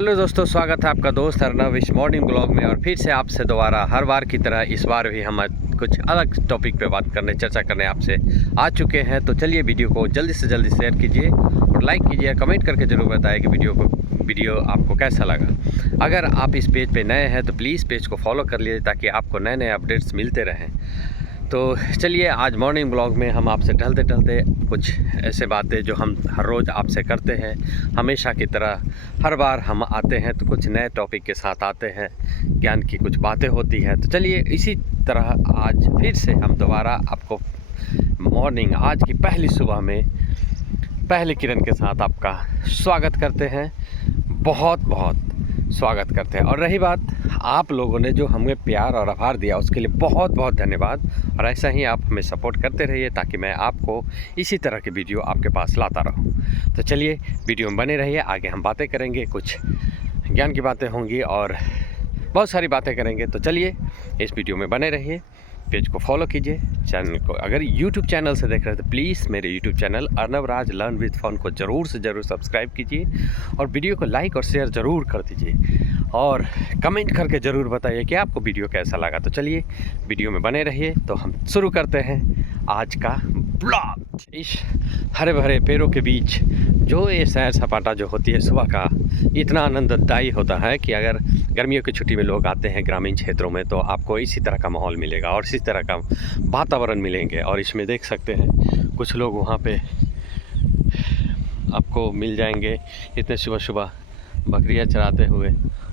Hello दोस्तों, स्वागत है आपका दोस्त अर्नव इस मॉर्निंग ब्लॉग में। और फिर से आपसे दोबारा हर बार की तरह इस बार भी हम कुछ अलग टॉपिक पे बात करने चर्चा करने आपसे आ चुके हैं। तो चलिए वीडियो को जल्दी से जल्दी शेयर कीजिए और लाइक कीजिए, कमेंट करके ज़रूर बताएं कि वीडियो आपको कैसा लगा। अगर आप इस पेज पे नए हैं तो प्लीज़ पेज को फॉलो कर लीजिए ताकि आपको नए नए अपडेट्स मिलते रहें। तो चलिए आज मॉर्निंग ब्लॉग में हम आपसे टहलते कुछ ऐसे बातें जो हम हर रोज़ आपसे करते हैं, हमेशा की तरह हर बार हम आते हैं तो कुछ नए टॉपिक के साथ आते हैं, ज्ञान की कुछ बातें होती हैं। तो चलिए इसी तरह आज फिर से हम दोबारा आपको मॉर्निंग आज की पहली सुबह में पहली किरण के साथ आपका स्वागत करते हैं, बहुत बहुत स्वागत करते हैं। और रही बात आप लोगों ने जो हमें प्यार और आभार दिया उसके लिए बहुत बहुत धन्यवाद। और ऐसा ही आप हमें सपोर्ट करते रहिए ताकि मैं आपको इसी तरह की वीडियो आपके पास लाता रहूं। तो चलिए वीडियो में बने रहिए, आगे हम बातें करेंगे, कुछ ज्ञान की बातें होंगी और बहुत सारी बातें करेंगे। तो चलिए इस वीडियो में बने रहिए, पेज को फॉलो कीजिए, चैनल को अगर यूट्यूब चैनल से देख रहे हैं तो प्लीज़ मेरे YouTube channel Arnav Raj learn with fun को ज़रूर से ज़रूर सब्सक्राइब कीजिए और वीडियो को लाइक और शेयर ज़रूर कर दीजिए और कमेंट करके ज़रूर बताइए कि आपको वीडियो कैसा लगा। तो चलिए वीडियो में बने रहिए। तो हम शुरू करते हैं आज का ब्लॉग। इस हरे भरे पेड़ों के बीच जो ये सैर सपाटा जो होती है सुबह का, इतना आनंददायी होता है कि अगर गर्मियों की छुट्टी में लोग आते हैं ग्रामीण क्षेत्रों में तो आपको इसी तरह का माहौल मिलेगा और इसी तरह का वातावरण मिलेंगे। और इसमें देख सकते हैं कुछ लोग वहाँ पे आपको मिल जाएंगे इतने सुबह सुबह बकरियाँ चराते हुए,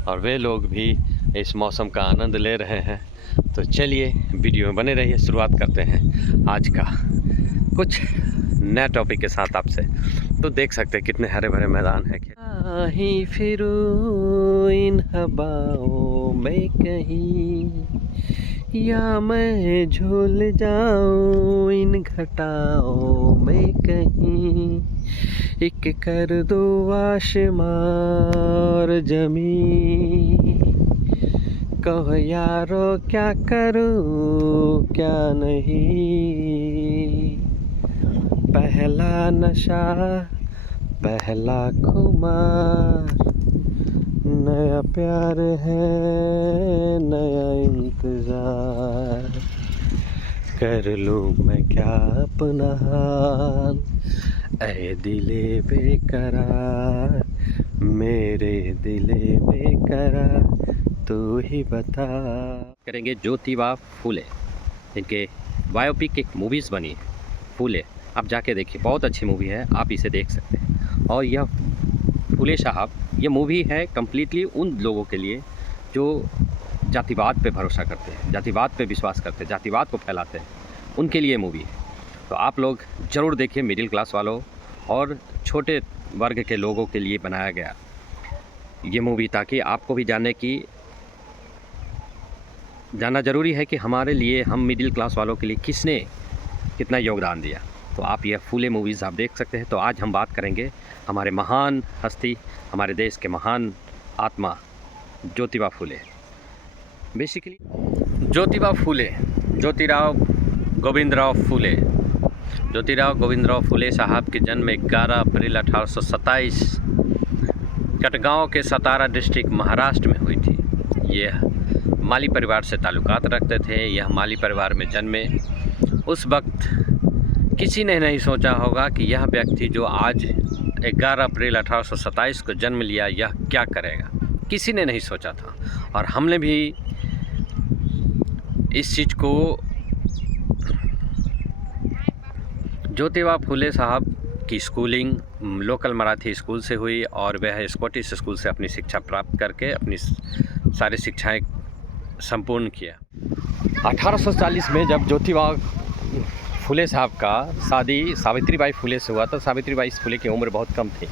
और वे लोग भी इस मौसम का आनंद ले रहे हैं। तो चलिए वीडियो में बने रहिए, शुरुआत करते हैं आज का कुछ नया टॉपिक के साथ आपसे। तो देख सकते हैं कितने हरे भरे मैदान है। ही फिरूं इन हवाओं में कहीं, या मैं झूल जाऊं इन घटाओं में कहीं, एक कर दो आसमां जमीन, कहो यारो क्या करूं क्या नहीं, पहला नशा पहला खुमार, नया प्यार है नया इंतजार, कर लूं मैं क्या अपना हाल, ऐ दिले बेकरार, मेरे दिले बेकरार, तू ही बता। करेंगे ज्योतिबा फूले, जिनके बायोपिक एक मूवीज़ बनी है फूले, आप जाके देखिए, बहुत अच्छी मूवी है, आप इसे देख सकते हैं। और यह फूले साहब, ये मूवी है कम्प्लीटली उन लोगों के लिए जो जातिवाद पे भरोसा करते हैं, जातिवाद पे विश्वास करते हैं, जातिवाद को फैलाते हैं, उनके लिए मूवी है। तो आप लोग ज़रूर देखिए, मिडिल क्लास वालों और छोटे वर्ग के लोगों के लिए बनाया गया ये मूवी, ताकि आपको भी जानना ज़रूरी है कि हमारे लिए, हम मिडिल क्लास वालों के लिए किसने कितना योगदान दिया। तो आप यह फूले मूवीज़ आप देख सकते हैं। तो आज हम बात करेंगे हमारे महान हस्ती, हमारे देश के महान आत्मा ज्योतिबा फूले। बेसिकली ज्योतिबा फूले, ज्योतिराव गोविंदराव फूले, ज्योतिराव गोविंदराव फूले साहब के जन्म 11 अप्रैल 1827 कटगांव के सतारा डिस्ट्रिक्ट महाराष्ट्र में हुई थी। यह माली परिवार से ताल्लुकात रखते थे। यह माली परिवार में जन्मे। उस वक्त किसी ने नहीं सोचा होगा कि यह व्यक्ति जो आज 11 अप्रैल 1827 को जन्म लिया, यह क्या करेगा, किसी ने नहीं सोचा था। और हमने भी इस चीज़ को, ज्योतिबा फूले साहब की स्कूलिंग लोकल मराठी स्कूल से हुई और वह स्कॉटिश स्कूल से अपनी शिक्षा प्राप्त करके अपनी सारी शिक्षाएं संपूर्ण किया। 1840 में जब ज्योतिबा फूले साहब का शादी सावित्रीबाई फूले से हुआ, तो सावित्रीबाई फूले की उम्र बहुत कम थी।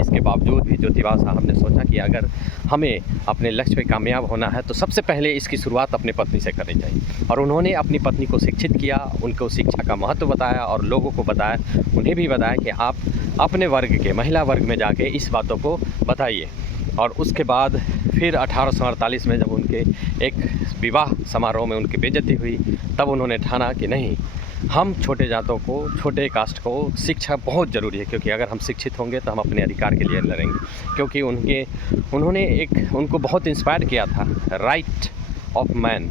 इसके बावजूद भी ज्योतिबा साहब ने सोचा कि अगर हमें अपने लक्ष्य पे कामयाब होना है तो सबसे पहले इसकी शुरुआत अपनी पत्नी से करनी चाहिए। और उन्होंने अपनी पत्नी को शिक्षित किया, उनको शिक्षा का महत्व बताया और लोगों को बताया, उन्हें भी बताया कि आप अपने वर्ग के, महिला वर्ग में जाके इस बातों को बताइए। और उसके बाद फिर 1848 में जब उनके एक विवाह समारोह में उनकी बेइज्जती हुई, तब उन्होंने ठाना कि नहीं, हम छोटे जातों को, छोटे कास्ट को शिक्षा बहुत ज़रूरी है, क्योंकि अगर हम शिक्षित होंगे तो हम अपने अधिकार के लिए लड़ेंगे। क्योंकि उनको बहुत इंस्पायर किया था, राइट ऑफ मैन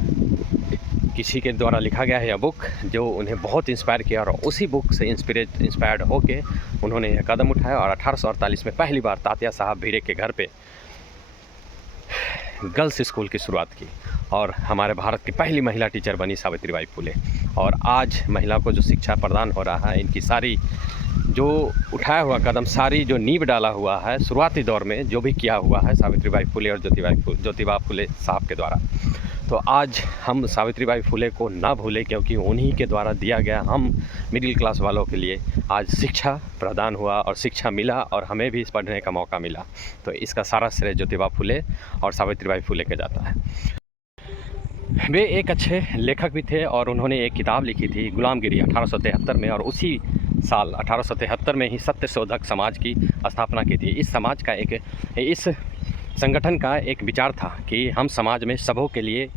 किसी के द्वारा लिखा गया है यह बुक, जो उन्हें बहुत इंस्पायर किया, और उसी बुक से इंस्पायर्ड होके उन्होंने यह कदम उठाया और 1848 में पहली बार तात्या साहब भिड़े के घर पे गर्ल्स स्कूल की शुरुआत की, और हमारे भारत की पहली महिला टीचर बनी सावित्रीबाई फुले। और आज महिला को जो शिक्षा प्रदान हो रहा है, इनकी सारी जो उठाया हुआ कदम, सारी जो नींव डाला हुआ है शुरुआती दौर में, जो भी किया हुआ है सावित्रीबाई फुले और ज्योतिबा फुले साहब के द्वारा, तो आज हम सावित्रीबाई फुले को ना भूलें, क्योंकि उन्हीं के द्वारा दिया गया हम मिडिल क्लास वालों के लिए आज शिक्षा प्रदान हुआ और शिक्षा मिला, और हमें भी पढ़ने का मौका मिला। तो इसका सारा श्रेय ज्योतिबा फुले और सावित्रीबाई फुले के जाता है। वे एक अच्छे लेखक भी थे, और उन्होंने एक किताब लिखी थी गुलामगिरी 1873 में, और उसी साल 1873 में ही सत्यशोधक समाज की स्थापना की थी। इस संगठन का एक विचार था कि हम समाज में सबों के लिए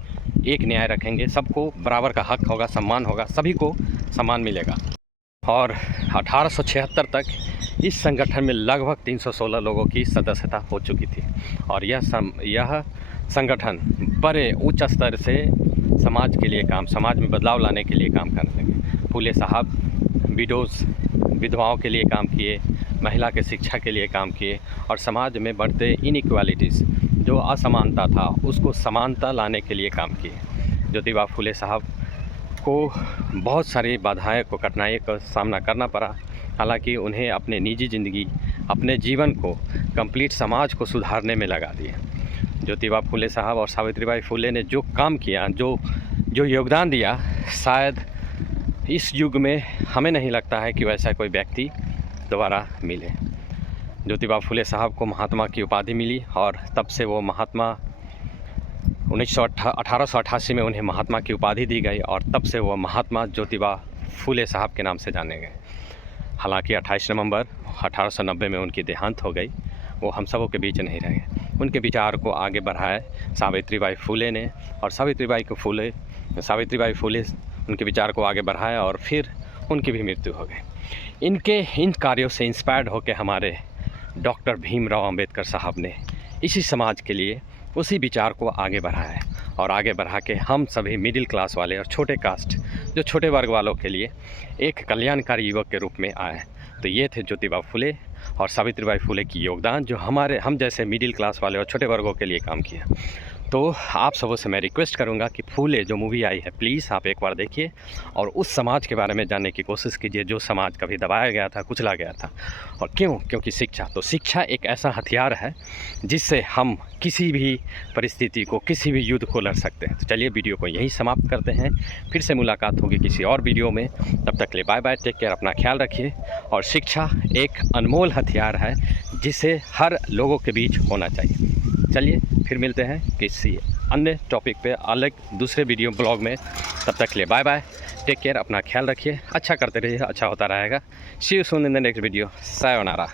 एक न्याय रखेंगे, सबको बराबर का हक होगा, सम्मान होगा, सभी को सम्मान मिलेगा। और 1876 तक इस संगठन में लगभग 316 लोगों की सदस्यता हो चुकी थी, और यह संगठन बड़े उच्च स्तर से समाज के लिए समाज में बदलाव लाने के लिए काम करने लगे। फुले साहब विधवाओं के लिए काम किए, महिला के शिक्षा के लिए काम किए, और समाज में बढ़ते इनइक्वालिटीज़, जो असमानता था, उसको समानता लाने के लिए काम किए। ज्योतिबा फुले साहब को बहुत सारी बाधाएं को, कठिनाई का सामना करना पड़ा, हालांकि उन्हें अपने निजी ज़िंदगी, अपने जीवन को कंप्लीट समाज को सुधारने में लगा दिए। ज्योतिबा फुले साहब और सावित्रीबाई फुले ने जो काम किया, जो योगदान दिया, शायद इस युग में हमें नहीं लगता है कि वैसा कोई व्यक्ति दोबारा मिले। ज्योतिबा फुले साहब को महात्मा की उपाधि मिली, और तब से वो महात्मा 1888 में उन्हें महात्मा की उपाधि दी गई, और तब से वो महात्मा ज्योतिबा फुले साहब के नाम से जाने गए। हालांकि 28 नवंबर 1890 में उनकी देहांत हो गई, वो हम सबों के बीच नहीं रहे। उनके विचार को आगे बढ़ाए सावित्रीबाई फुले ने, और सावित्रीबाई फुले उनके विचार को आगे बढ़ाया, और फिर उनकी भी मृत्यु हो गई। इन कार्यों से इंस्पायर्ड होकर हमारे डॉक्टर भीमराव अंबेडकर साहब ने इसी समाज के लिए उसी विचार को आगे बढ़ाया है, और आगे बढ़ा के हम सभी मिडिल क्लास वाले और छोटे कास्ट, जो छोटे वर्ग वालों के लिए एक कल्याणकारी युवक के रूप में आए। तो ये थे ज्योतिबा फुले और सावित्रीबाई फुले की योगदान, जो हम जैसे मिडिल क्लास वाले और छोटे वर्गों के लिए काम किया। तो आप सबों से मैं रिक्वेस्ट करूंगा कि फूले जो मूवी आई है, प्लीज़ आप एक बार देखिए और उस समाज के बारे में जानने की कोशिश कीजिए जो समाज कभी दबाया गया था, कुचला गया था। और क्योंकि शिक्षा एक ऐसा हथियार है जिससे हम किसी भी परिस्थिति को, किसी भी युद्ध को लड़ सकते हैं। तो चलिए वीडियो को यहीं समाप्त करते हैं, फिर से मुलाकात होगी किसी और वीडियो में। तब तक के लिए बाय बाय, टेक केयर, अपना ख्याल रखिए। और शिक्षा एक अनमोल हथियार है जिसे हर लोगों के बीच होना चाहिए। चलिए फिर मिलते हैं किसी अन्य टॉपिक पे, अलग दूसरे वीडियो ब्लॉग में। तब तक के लिए बाय बाय, टेक केयर, अपना ख्याल रखिए, अच्छा करते रहिए, अच्छा होता रहेगा। See you soon in the next video. Sayonara.